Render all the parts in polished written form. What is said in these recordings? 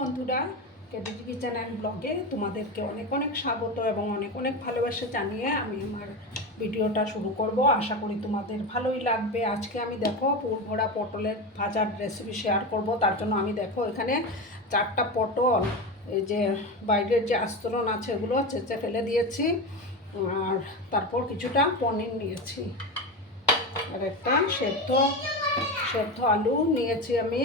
বন্ধুরা, কেডিজি kitchen and ব্লগে তোমাদেরকে অনেক অনেক স্বাগত এবং অনেক অনেক ভালোবাসা জানিয়ে আমি আমার ভিডিওটা শুরু করব। আশা করি তোমাদের ভালোই লাগবে। আজকে আমি দেখো পুরভরা পটলের ভাজার রেসিপি শেয়ার করব। তার জন্য আমি দেখো এখানে 4টা পটল, এই যে বাইরের যে আস্তরণ আছে ওগুলো চেঁচে ফেলে দিয়েছি, আর তারপর কিছুটা পনির নিয়েছি, আর একটা সেদ্ধ সেদ্ধ আলু নিয়েছি আমি।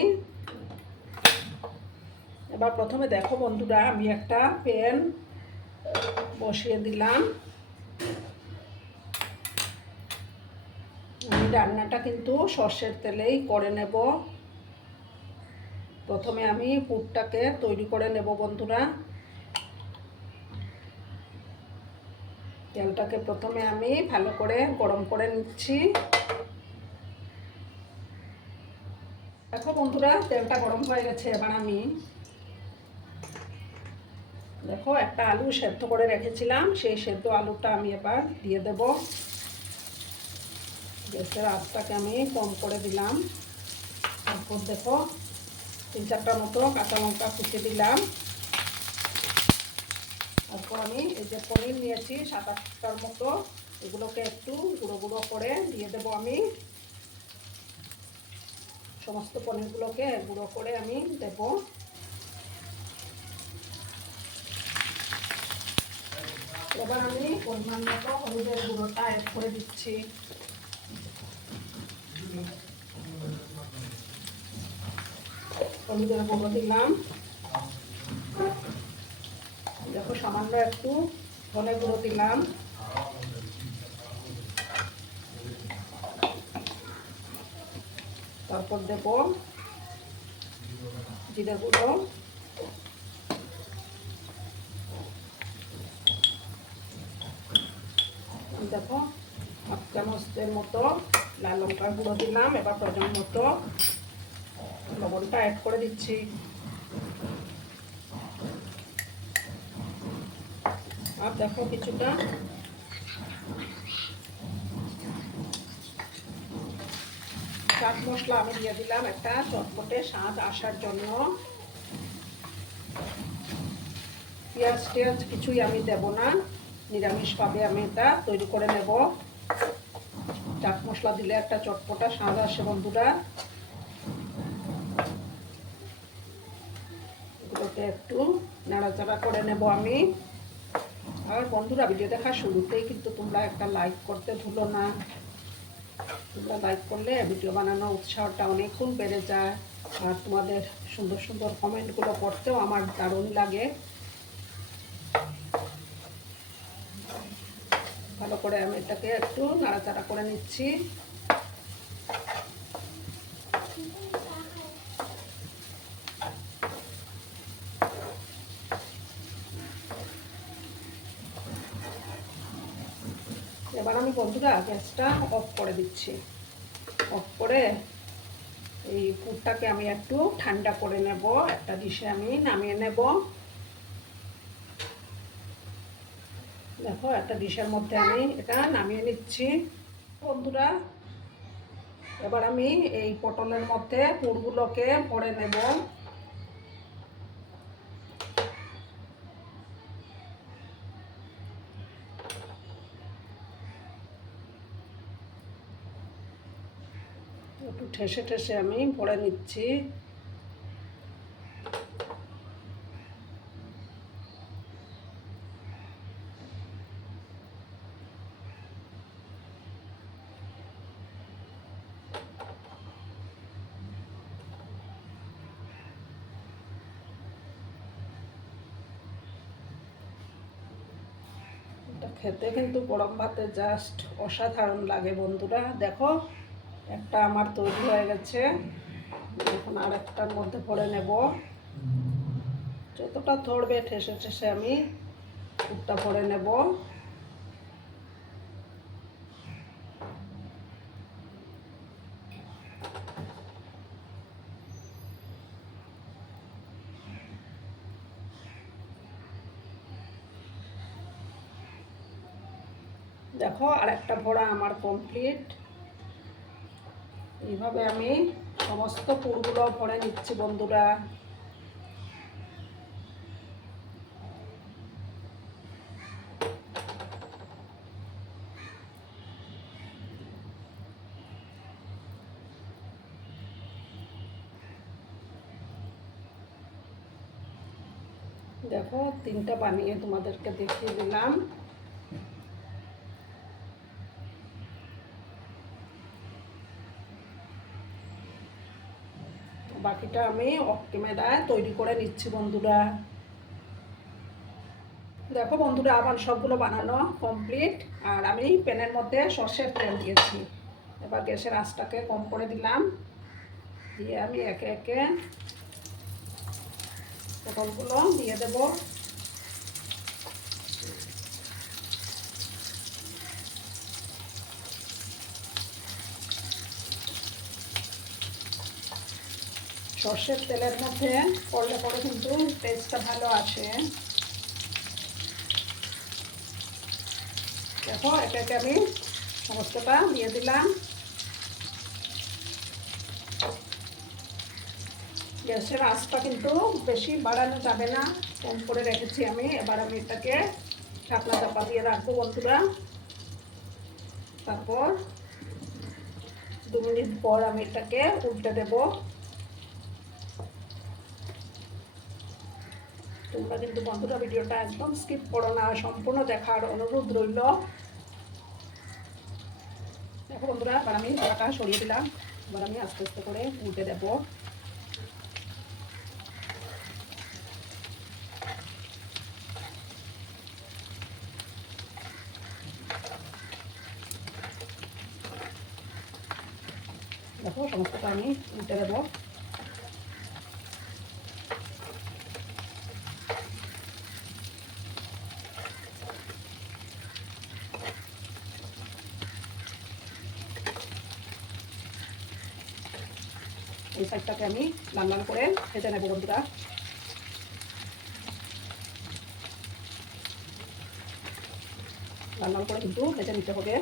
এবার প্রথমে দেখো বন্ধুরা, আমি একটা প্যান বসিয়ে দিলাম। আমি রান্নাটা কিন্তু সর্ষের তেলেই করে নেব। প্রথমে আমি পুরটাকে তৈরি করে নেব বন্ধুরা। তেলটাকে প্রথমে আমি ভালো করে গরম করে নিচ্ছি। দেখো বন্ধুরা, তেলটা গরম হয়ে গেছে। এবার আমি দেখো একটা আলু সেদ্ধ করে রেখেছিলাম, সেই সেদ্ধ আলুটা আমি এবার দিয়ে দেব। গ্যাসের আঁচটাকে আমি কম করে দিলাম। তারপর দেখো 3-4টা মতো কাঁচা লঙ্কা কুচি দিলাম। তারপর আমি এই যে পনির নিয়েছি 7-8টার মতো, এগুলোকে একটু গুঁড়ো গুঁড়ো করে দিয়ে দেবো। আমি সমস্ত পনিরগুলোকে গুঁড়ো করে আমি দেব। এবার আমি পরিমাণ মতো হলুদের গুঁড়োটা অ্যাড করে দিচ্ছি। হলুদের গুঁড়ো দিলাম। দেখো সামান্য একটু ধনে গুঁড়ো দিলাম। তারপর দেব জিরে গুঁড়ো, দেখো 1 চামচের মতো লাল লঙ্কার গুঁড়ো দিলাম। এবার প্রয়োজন মতো লবণটা অ্যাড করে দিচ্ছি। আর দেখো কিছুটা চাট মশলা আমি দিয়ে দিলাম, একটা চটপটে স্বাদ আসার জন্য। পেঁয়াজ টেয়াজ কিছুই আমি দেব না, নিরামিষভাবে আমি এটা তৈরি করে নেব। চাট মশলা দিলে একটা চটপটা স্বাদ আসে বন্ধুরা। এগুলোকে একটু নাড়াচাড়া করে নেব আমি। আর বন্ধুরা, ভিডিও দেখার শুরুতেই কিন্তু তোমরা একটা লাইক করতে ভুলো না। তোমরা লাইক করলে ভিডিও বানানোর উৎসাহটা অনেক গুণ বেড়ে যায়। আর তোমাদের সুন্দর সুন্দর কমেন্টগুলো পড়তেও আমার দারুণ লাগে। ভালো করে আমি এটাকে একটু নাড়াচাড়া করে নিচ্ছি। এবার আমি বন্ধুরা গ্যাসটা অফ করে দিচ্ছি। অফ করে এই পুরটাকে আমি একটু ঠান্ডা করে নেব। একটা ডিশে আমি নামিয়ে নেব। দেখো একটা ডিশের মধ্যে আমি এটা নামিয়ে নিচ্ছি বন্ধুরা। এবার আমি এই পটলের মধ্যে পুরগুলোকে ভরে নেব। একটু ঠেসে ঠেসে আমি ভরে নিচ্ছি। এটা খেতে কিন্তু গরম ভাতে জাস্ট অসাধারণ লাগে বন্ধুরা। দেখো একটা আমার তৈরি হয়ে গেছে। এখন আর একটার মধ্যে ভরে নেব। যতটা ধরবে ঠেসে ঠেসে আমি পুরটা ভরে নেব। দেখো আর একটা ভরা আমার কমপ্লিট। এইভাবে আমি সমস্ত পুরগুলো ভরে নিচ্ছি বন্ধুরা। দেখো 3টা বানিয়ে তোমাদেরকে দেখিয়ে দিলাম। বাকিটা আমি অফ ক্যামেরায় তৈরি করে নিচ্ছি বন্ধুরা। দেখো বন্ধুরা আমার সবগুলো বানানো কমপ্লিট। আর আমি প্যানের মধ্যে সর্ষের তেল দিয়েছি। এবার গ্যাসের আঁচটাকে কম করে দিলাম, দিয়ে আমি একে একে পটলগুলো দিয়ে দেব। সর্ষের তেলের মধ্যে করলে পরে কিন্তু টেস্টটা ভালো আসে। দেখো একে একে আমি সমস্তটা দিয়ে দিলাম। গ্যাসের আঁচটা কিন্তু বেশি বাড়ানো যাবে না, কম করে রেখেছি আমি। এবার আমি এটাকে ঢাকনা চাপা দিয়ে রাখবো বন্ধুরা। তারপর 2 মিনিট পর আমি এটাকে উল্টে দেব। তোমরা কিন্তু বন্ধুরা ভিডিওটা একদম স্কিপ করো না, সম্পূর্ণ দেখার অনুরোধ রইল। দেখো বন্ধুরা এবার আমি ঢাকাটা সরিয়ে দিলাম। এবার আমি আস্তে আস্তে করে উল্টে দেব। দেখো সমস্তটা আমি উল্টে দেবো। এই সাইডটাকে আমি লাল লাল করে ভেজে নেবো বন্ধুরা। লাল লাল করে কিন্তু ভেজে নিতে হবে।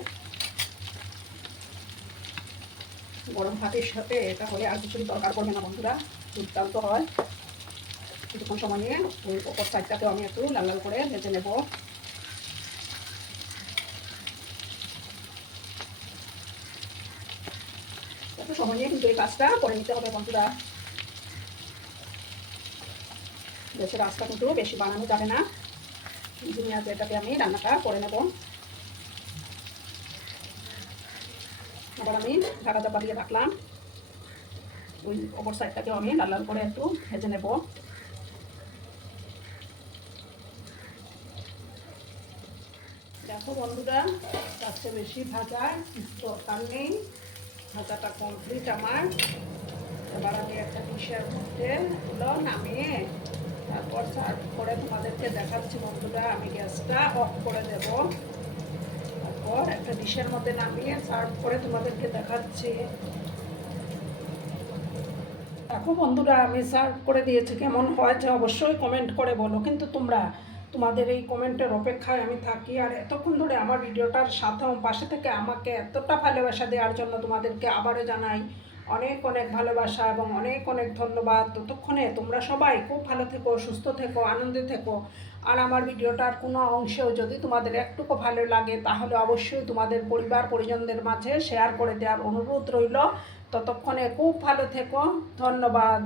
গরম ভাতের সাথে এটা হলে আর কিছুই দরকার পড়বে না বন্ধুরা, দুর্দান্ত হয়। কিছুক্ষণ সময় নিয়ে ওই ওপর সাইডটাকেও আমি একটু লাল লাল করে ভেজে নেব। একটু সময় নিয়ে কিন্তু এই কাজটা করে নিতে হবে বন্ধুরা। গ্যাসের আঁচটা কিন্তু বেশি বানানো যাবে না। এটাকে আমি রান্নাটা করে নেব। আবার আমি ঢাকা চাপা দিয়ে রাখলাম। ওই ওপর সাইডটাকেও আমি লাল লাল করে একটু ভেজে নেব। দেখো বন্ধুরা তার চেয়ে বেশি ভাজার দরকার নেই, ভাজাটা কমপ্লিট আমার। এবার আমি একটা ডিশের মধ্যে এগুলো নামিয়ে তারপর সার্ভ করে তোমাদেরকে দেখাচ্ছি বন্ধুরা। আমি গ্যাসটা অফ করে দেব। তারপর একটা ডিশের মধ্যে নামিয়ে সার্ভ করে তোমাদেরকে দেখাচ্ছি। দেখো বন্ধুরা আমি সার্ভ করে দিয়েছি, কেমন হয়েছে অবশ্যই কমেন্ট করে বলো। কিন্তু তোমাদের এই কমেন্টের অপেক্ষায় আমি থাকি। আর এতক্ষণ ধরে আমার ভিডিওটার সাথে পাশে থেকে আমাকে এতটা ভালোবাসা দেওয়ার জন্য তোমাদেরকে আবারও জানাই অনেক অনেক ভালোবাসা এবং অনেক অনেক ধন্যবাদ। ততক্ষণে তোমরা সবাই খুব ভালো থেকো, সুস্থ থেকো, আনন্দে থেকো। আর আমার ভিডিওটার কোনো অংশেও যদি তোমাদের একটুকু ভালো লাগে তাহলে অবশ্যই তোমাদের পরিবার পরিজনদের মাঝে শেয়ার করে দেওয়ার অনুরোধ রইল। ততক্ষণে খুব ভালো থেকো, ধন্যবাদ।